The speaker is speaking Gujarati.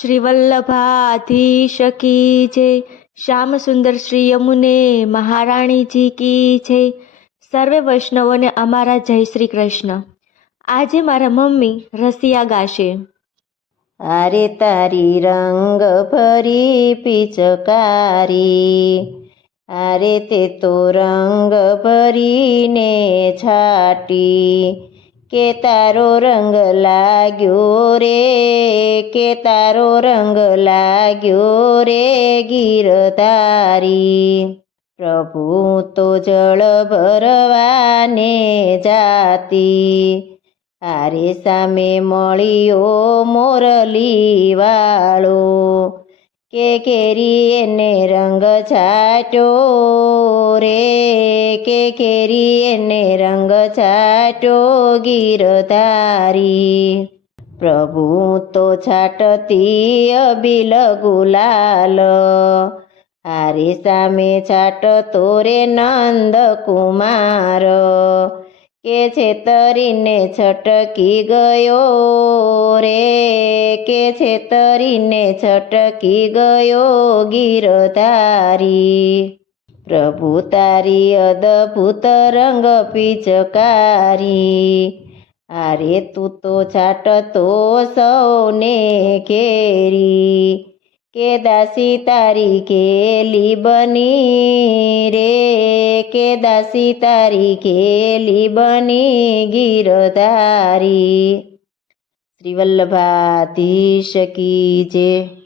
શ્રી વલ્લભાધીશ કી જય શ્યામ સુંદર શ્રી યમુને મહારાણીજી કી જય. સર્વે વૈષ્ણવોને અમારા જય શ્રી કૃષ્ણ. આજે મારા મમ્મી રસિયા ગાશે. અરે તારી રંગ ભરી પિચકારી, અરે તે તો રંગ ભરીને છાટી. કે તારો રંગ લાગ્યો રે, કે તારો રંગ લાગ્યો રે ગીરધારી પ્રભુ તો જળ ભરવાને જાતી આરે સામે મળ્યો મોરલી વાળો કે કેરી એને રંગ છાટ્યો રે, કે કેરી એને રંગ છાટ્યો ગીરધારી. પ્રભુ તો છાટતી અબિલ ગુલાલ. હારે સામે છાટતો રે નંદ કુમાર. કે છેતરીને છટકી ગયો રે? કે છેતરીને છટકી ગયો ગીરધારી? પ્રભુ તારી અદભુત રંગ પિચકારી આરે તું તો છાટતો સૌને ઘેરી. કે દાસી તારી કેલી બની રે? કે દાસી તારી કેલી બની ગીરધારી? શ્રી કી જય.